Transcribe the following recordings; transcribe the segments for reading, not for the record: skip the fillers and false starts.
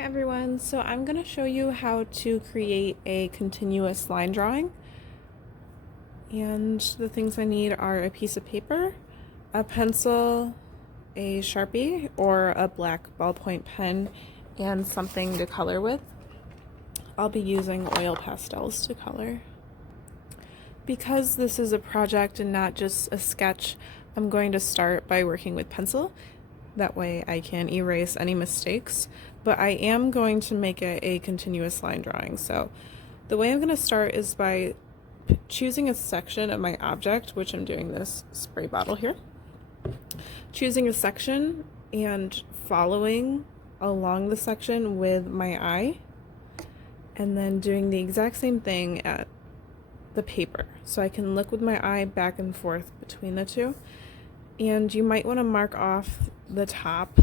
Hi everyone, so I'm going to show you how to create a continuous line drawing. And the things I need are a piece of paper, a pencil, a Sharpie, or a black ballpoint pen, and something to color with. I'll be using oil pastels to color. Because this is a project and not just a sketch, I'm going to start by working with pencil. That way I can erase any mistakes, but I am going to make it a continuous line drawing. So the way I'm going to start is by choosing a section of my object, which I'm doing this spray bottle here. Choosing a section and following along the section with my eye, and then doing the exact same thing at the paper. So I can look with my eye back and forth between the two. And you might want to mark off the top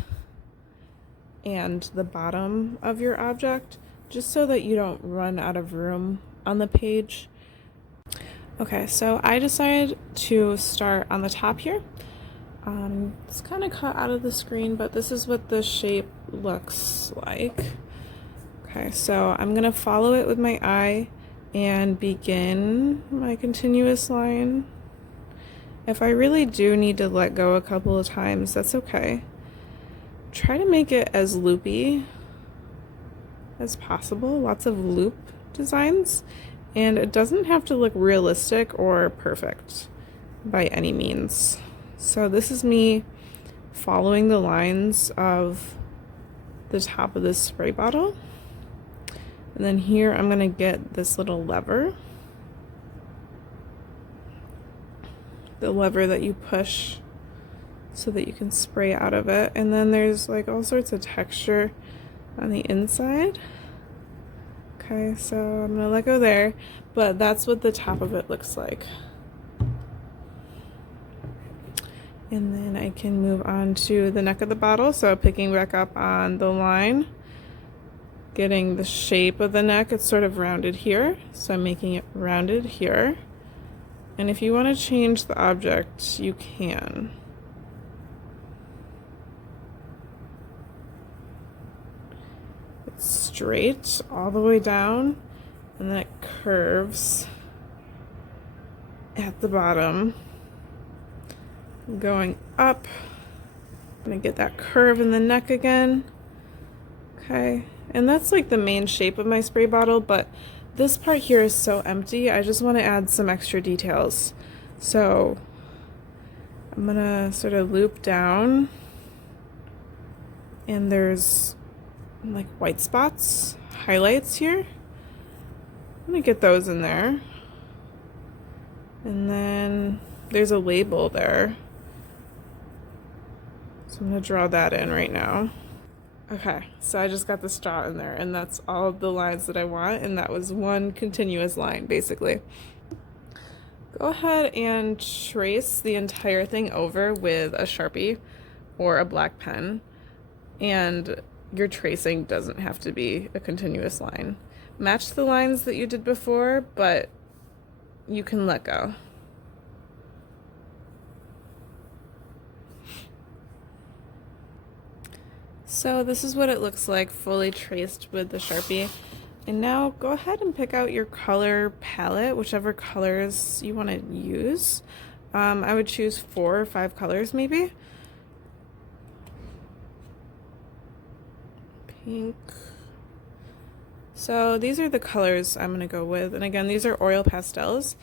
and the bottom of your object just so that you don't run out of room on the page. Okay, so I decided to start on the top here. It's kind of cut out of the screen, but this is what the shape looks like. Okay, so I'm gonna follow it with my eye and begin my continuous line. If I really do need to let go a couple of times, that's okay. Try to make it as loopy as possible, lots of loop designs, and it doesn't have to look realistic or perfect by any means. So this is me following the lines of the top of this spray bottle. And then here I'm gonna get this little lever. The lever that you push so that you can spray out of it. And then there's like all sorts of texture on the inside. Okay, so I'm gonna let go there, but that's what the top of it looks like. And then I can move on to the neck of the bottle. So picking back up on the line, getting the shape of the neck, it's sort of rounded here. So I'm making it rounded here. And if you want to change the object, you can. It's straight all the way down, and then it curves at the bottom, going up. I'm gonna get that curve in the neck again. Okay, and that's like the main shape of my spray bottle, but this part here is so empty, I just want to add some extra details. So I'm gonna sort of loop down, and there's like white spots, highlights here. I'm gonna get those in there. And then there's a label there. So I'm gonna draw that in right now. Okay, so I just got the straw in there, and that's all the lines that I want, and that was one continuous line, basically. Go ahead and trace the entire thing over with a Sharpie or a black pen, and your tracing doesn't have to be a continuous line. Match the lines that you did before, but you can let go. So this is what it looks like fully traced with the Sharpie. And now go ahead and pick out your color palette, whichever colors you want to use. I would choose 4 or 5 colors maybe. Pink. So these are the colors I'm going to go with. And again, these are oil pastels.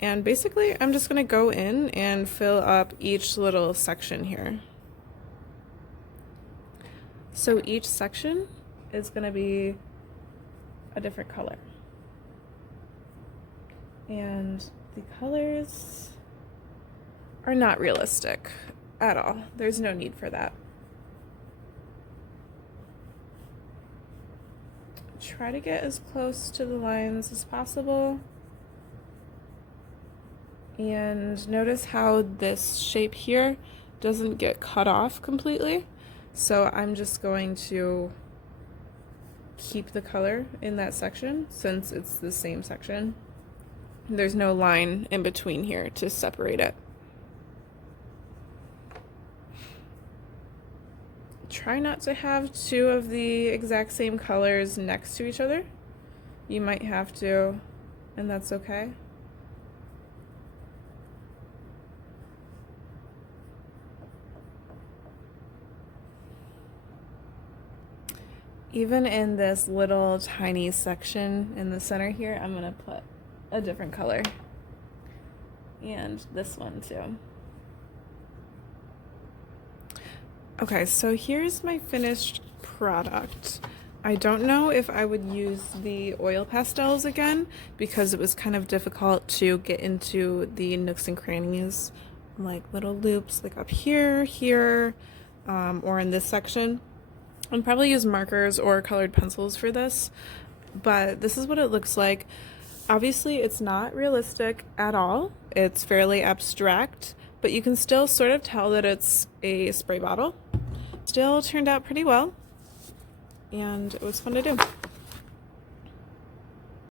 And basically, I'm just going to go in and fill up each little section here. So each section is going to be a different color. And the colors are not realistic at all. There's no need for that. Try to get as close to the lines as possible. And notice how this shape here doesn't get cut off completely. So I'm just going to keep the color in that section since it's the same section. There's no line in between here to separate it. try not to have two of the exact same colors next to each other. You might have to, and that's okay. Even in this little tiny section in the center here, I'm gonna put a different color. And this one too. Okay, so here's my finished product. I don't know if I would use the oil pastels again because it was kind of difficult to get into the nooks and crannies, like little loops like up here, or in this section. I'd probably use markers or colored pencils for this, but this is what it looks like. Obviously, it's not realistic at all. It's fairly abstract, but you can still sort of tell that it's a spray bottle. Still turned out pretty well, and it was fun to do.